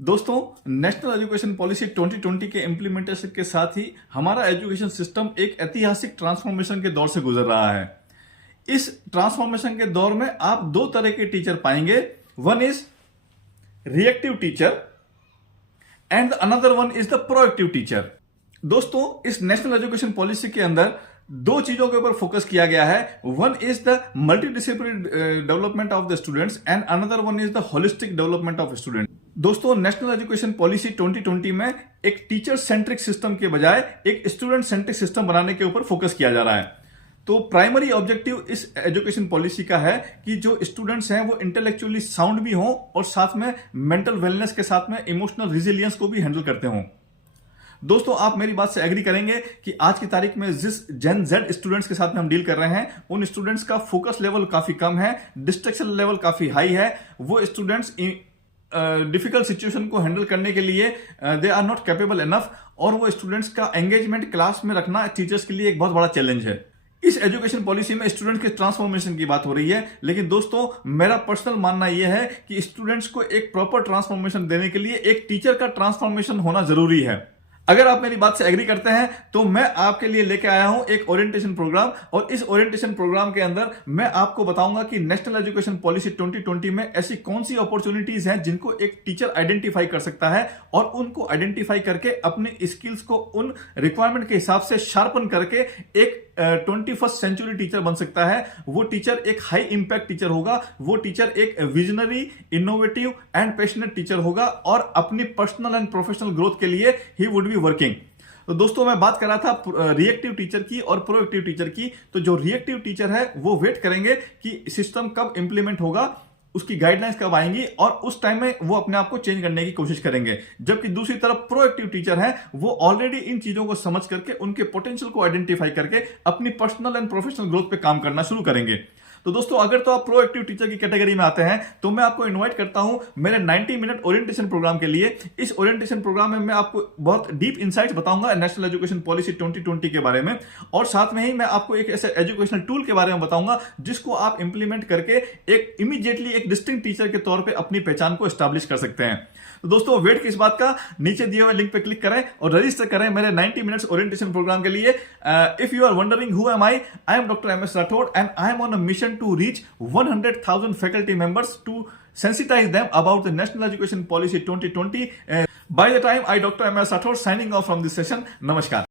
दोस्तों, national education policy 2020 के implementation के साथ ही हमारा एजुकेशन सिस्टम एक ऐतिहासिक ट्रांसफॉर्मेशन के दौर से गुजर रहा है। इस ट्रांसफॉर्मेशन के दौर में आप दो तरह के टीचर पाएंगे। One is reactive teacher and another one is the proactive teacher. दोस्तों, इस नेशनल एजुकेशन पॉलिसी के अंदर दो चीजों के ऊपर फोकस किया गया है। One is the multidisciplinary development of the students and another one is the holistic development of student. दोस्तों, नेशनल एजुकेशन पॉलिसी 2020 में एक टीचर सेंट्रिक सिस्टम के बजाय एक स्टूडेंट सेंट्रिक सिस्टम बनाने के ऊपर फोकस किया जा रहा है। तो प्राइमरी ऑब्जेक्टिव इस एजुकेशन पॉलिसी का है कि जो स्टूडेंट्स हैं वो इंटेलेक्चुअली साउंड भी हों और साथ में मेंटल वेलनेस के साथ में इमोशनल रिजिलियंस को भी हैंडल करते हों। दोस्तों, आप मेरी बात से एग्री करेंगे कि आज की तारीख में जिस जेन जेड स्टूडेंट्स के साथ में हम डील कर रहे हैं, उन स्टूडेंट्स का फोकस लेवल काफी कम है, डिस्ट्रैक्शन लेवल काफी हाई है। वो स्टूडेंट्स डिफिकल्ट सिचुएशन को हैंडल करने के लिए they are not capable enough, और वो स्टूडेंट्स का एंगेजमेंट क्लास में रखना टीचर्स के लिए एक बहुत बड़ा चैलेंज है। इस एजुकेशन पॉलिसी में स्टूडेंट के ट्रांसफॉर्मेशन की बात हो रही है, लेकिन दोस्तों मेरा पर्सनल मानना यह है कि स्टूडेंट्स को एक प्रॉपर ट्रांसफॉर्मेशन देने के लिए एक टीचर का ट्रांसफॉर्मेशन होना जरूरी है। अगर आप मेरी बात से एग्री करते हैं तो मैं आपके लिए लेके आया हूं एक ओरिएंटेशन प्रोग्राम, और इस ओरिएंटेशन प्रोग्राम के अंदर मैं आपको बताऊंगा कि नेशनल एजुकेशन पॉलिसी 2020 में ऐसी कौन सी अपॉर्चुनिटीज हैं जिनको एक टीचर आइडेंटिफाई कर सकता है, और उनको आइडेंटिफाई करके अपने स्किल्स को उन रिक्वायरमेंट के हिसाब से शार्पन करके एक 21st सेंचुरी टीचर बन सकता है। वो टीचर एक हाई इंपैक्ट टीचर होगा, वो टीचर एक visionary, innovative and passionate teacher होगा, और अपनी पर्सनल एंड प्रोफेशनल ग्रोथ के लिए ही वुड बी वर्किंग। तो दोस्तों, मैं बात कर रहा था रिएक्टिव टीचर की और प्रोएक्टिव टीचर की। तो जो रिएक्टिव टीचर है वो वेट करेंगे कि सिस्टम कब इंप्लीमेंट होगा, उसकी गाइडलाइंस कब आएंगी, और उस टाइम में वो अपने आप को चेंज करने की कोशिश करेंगे। जबकि दूसरी तरफ प्रोएक्टिव टीचर है, वो ऑलरेडी इन चीजों को समझ करके, उनके पोटेंशियल को आइडेंटिफाई करके अपनी पर्सनल एंड प्रोफेशनल ग्रोथ पे काम करना शुरू करेंगे। तो दोस्तों, अगर तो आप प्रोएक्टिव टीचर की कैटेगरी में आते हैं तो मैं आपको इनवाइट करता हूं मेरे 90 मिनट ओरिएंटेशन प्रोग्राम के लिए। इस ओरिएंटेशन प्रोग्राम में मैं आपको बहुत डीप इनसाइट्स बताऊंगा नेशनल एजुकेशन पॉलिसी 2020 के बारे में, और साथ में ही मैं आपको एक ऐसे एजुकेशनल टूल के बारे में बताऊंगा जिसको आप इंप्लीमेंट करके एक इमीडिएटली एक डिस्टिंक्ट टीचर के तौर पर अपनी पहचान को एस्टैब्लिश कर सकते हैं। तो दोस्तों, वेट किस बात का, नीचे दिए हुए लिंक पे क्लिक करें और रजिस्टर करें मेरे 90 मिनट्स ओरिएंटेशन प्रोग्राम के लिए। If you are wondering who am I am doctor M S Rathore and I am on a mission to reach 100,000 faculty members to sensitize them about the National Education Policy 2020. By the time I, Dr. M. S. Rathod, signing off from this session. Namaskar.